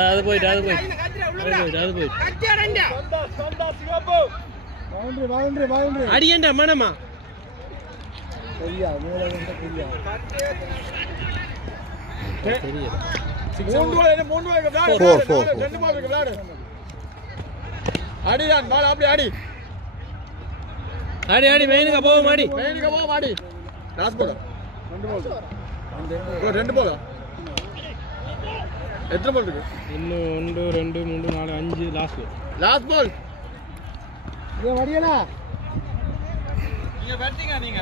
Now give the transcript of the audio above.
அது போயிட்டு அடியண்டா மனமா அடி மெயினுக்கு போக மாடி ரெண்டு போல எத்தனை பால் இருக்கு? இன்னும் 1 2 3 4 5 லாஸ்ட் பால் இங்க வடியலா நீங்க பேட்டிங்கா நீங்க